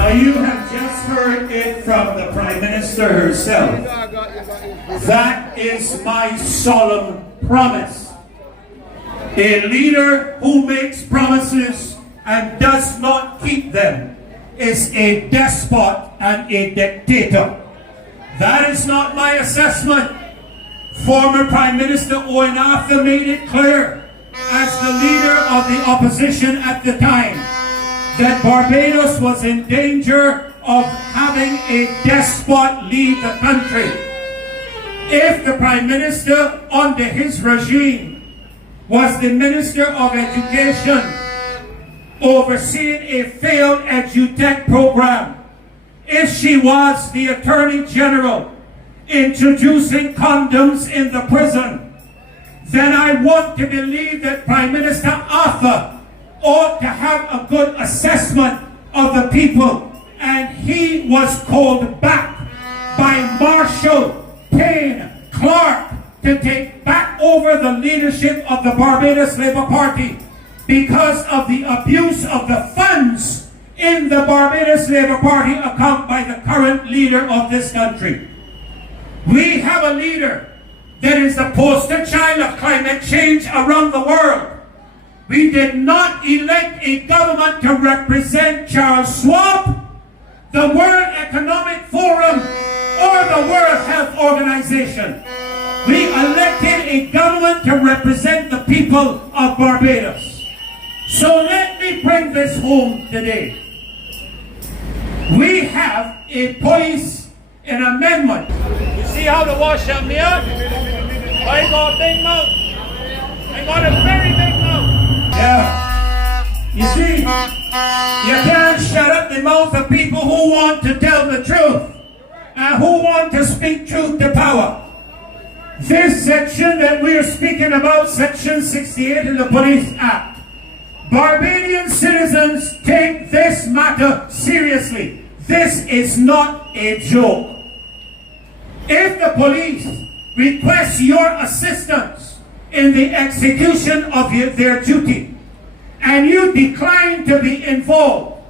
Now you have just heard it from the Prime Minister herself. That is my solemn promise. A leader who makes promises and does not keep them is a despot and a dictator. That is not my assessment. Former Prime Minister Owen Arthur made it clear as the leader of the opposition at the time that Barbados was in danger of having a despot lead the country. If the Prime Minister under his regime was the Minister of Education overseeing a failed edutech program, if she was the Attorney General introducing condoms in the prison, then I want to believe that Prime Minister Arthur ought to have a good assessment of the people, and he was called back by Marshall Payne Clark to take back over the leadership of the Barbados Labour Party because of the abuse of the funds in the Barbados Labour Party account by the current leader of this country. We have a leader that is the poster child of climate change around the world. We did not elect a government to represent Charles Schwab, the World Economic Forum, or the World Health Organization. We elected a government to represent the people of Barbados. So let me bring this home today. We have a police an amendment. You see how to wash up here? I got a big mouth. I got a very big mouth. Yeah. You see, you can't shut up the mouth of people who want to tell the truth and who want to speak truth to power. This section that we are speaking about, Section 68 of the Police Act, Barbadian citizens take this matter seriously. This is not a joke. If the police request your assistance in the execution of their duty and you decline to be involved,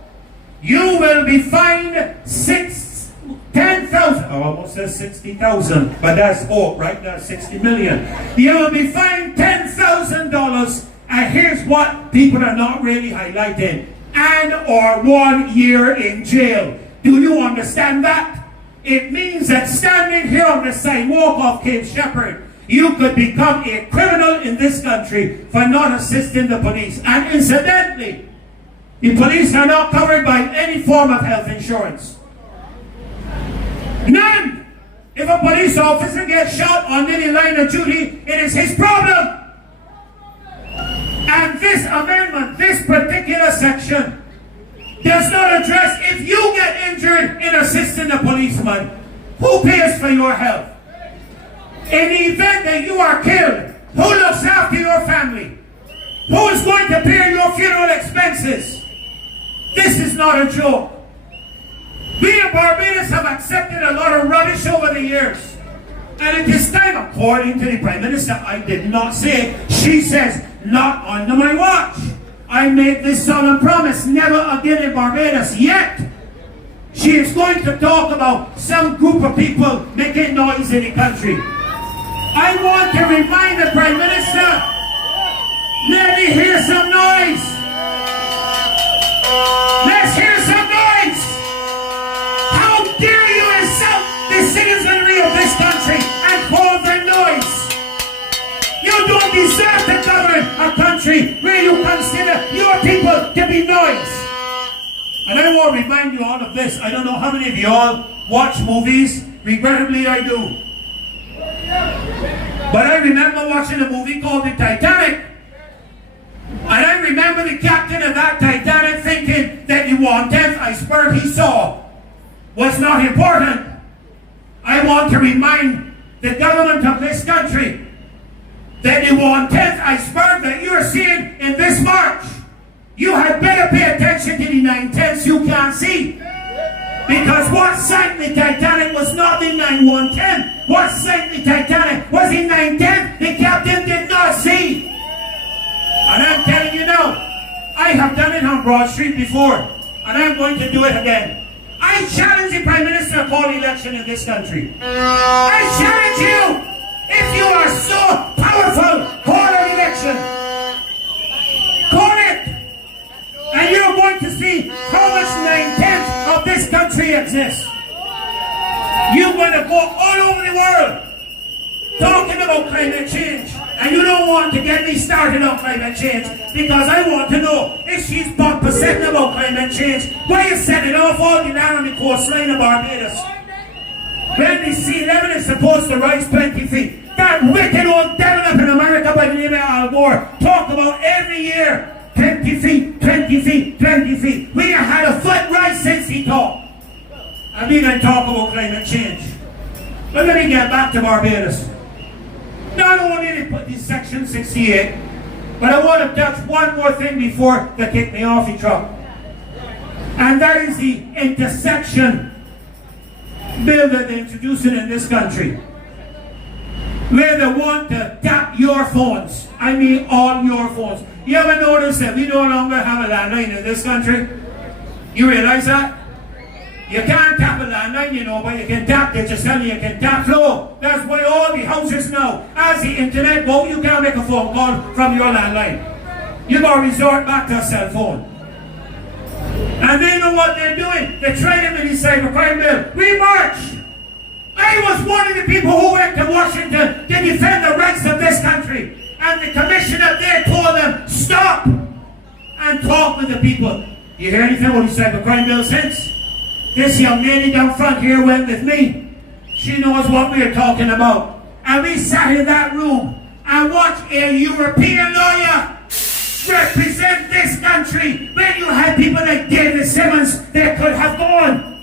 you will be fined $10,000. I almost said 60,000, but that's hope, right? That's 60 million. You will be fined $10,000, and here's what people are not really highlighting: and or 1 year in jail. Do you understand that? It means that standing here on the sidewalk of Cape Shepherd, you could become a criminal in this country for not assisting the police. And incidentally, the police are not covered by any form of health insurance. None! If a police officer gets shot on any line of duty, it is his problem. And this amendment, this particular section, does not address if you get injured in assisting a policeman, who pays for your health? In the event that you are killed, who looks after your family? Who is going to pay your funeral expenses? This is not a joke. We in Barbados have accepted a lot of rubbish over the years. And at this time, according to the Prime Minister, I did not say it. She says, not under my watch. I made this solemn promise, never again in Barbados. Yet, she is going to talk about some group of people making noise in the country. I want to remind the Prime Minister, let me hear some noise. Let's hear some noise. How dare you insult the citizenry of this country and call them noise? You don't deserve to govern a country where you consider your people to be noise. And I want to remind you all of this. I don't know how many of you all watch movies. Regrettably, I do. But I remember watching a movie called The Titanic. And I remember the captain of that Titanic thinking that the 1/10th iceberg he saw was not important. I want to remind the government of this country that the 1/10th iceberg that you're seeing in this march, you had better pay attention to the 9/10ths you can't see. Because what sank the Titanic was not the 9/1/10. What sank the Titanic was the 9/10. The captain did not see. And I'm telling you now, I have done it on Broad Street before, and I'm going to do it again. I challenge the Prime Minister to call election in this country. I challenge you, if you are so powerful, call an election. Call it. And you're going to see how much 9/10 of this country exists. You're going to go all over the world talking about climate change. And you don't want to get me started on climate change, because I want to know if she's percent about climate change, why are you setting off all the land on the coastline of Barbados? When the sea level is supposed to rise 20 feet. That wicked old devil up in America by the name of Al Gore talk about every year 20 feet, 20 feet, 20 feet. We have had a foot rise since he talked. And we can talk about climate change. But let me get back to Barbados. Not only did they put this Section 68, but I want to touch one more thing before they kick me off the truck. And that is the intersection bill that they're introducing in this country, where they want to tap your phones. I mean all your phones. You ever notice that we no longer have a landline in this country? You realize that? You can't tap a landline, you know, but you can tap digital, you can tap flow. That's why all the houses now, as the internet goes, you can't make a phone call from your landline. You gotta resort back to a cell phone. And they know what they're doing. They're trying to cyber crime bill. We march. I was one of the people who went to Washington to defend the rights of this country. And the commissioner there told them, stop and talk with the people. You hear anything about the cyber crime bill since? This young lady down front here went with me. She knows what we're talking about. And we sat in that room and watched a European lawyer represent this country. When you had people like David Simmons, they could have gone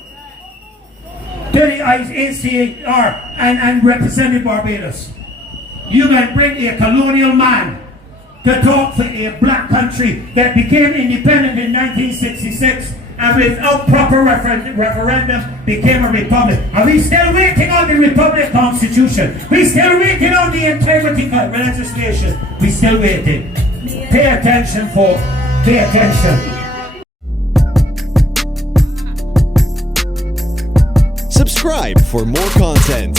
to the ACR and represented Barbados. You can bring a colonial man to talk for a black country that became independent in 1966 and without proper referendum became a republic. Are we still waiting on the Republic Constitution? We still waiting on the integrity legislation. We still waiting. Pay attention, folks. Pay attention. Subscribe for more content.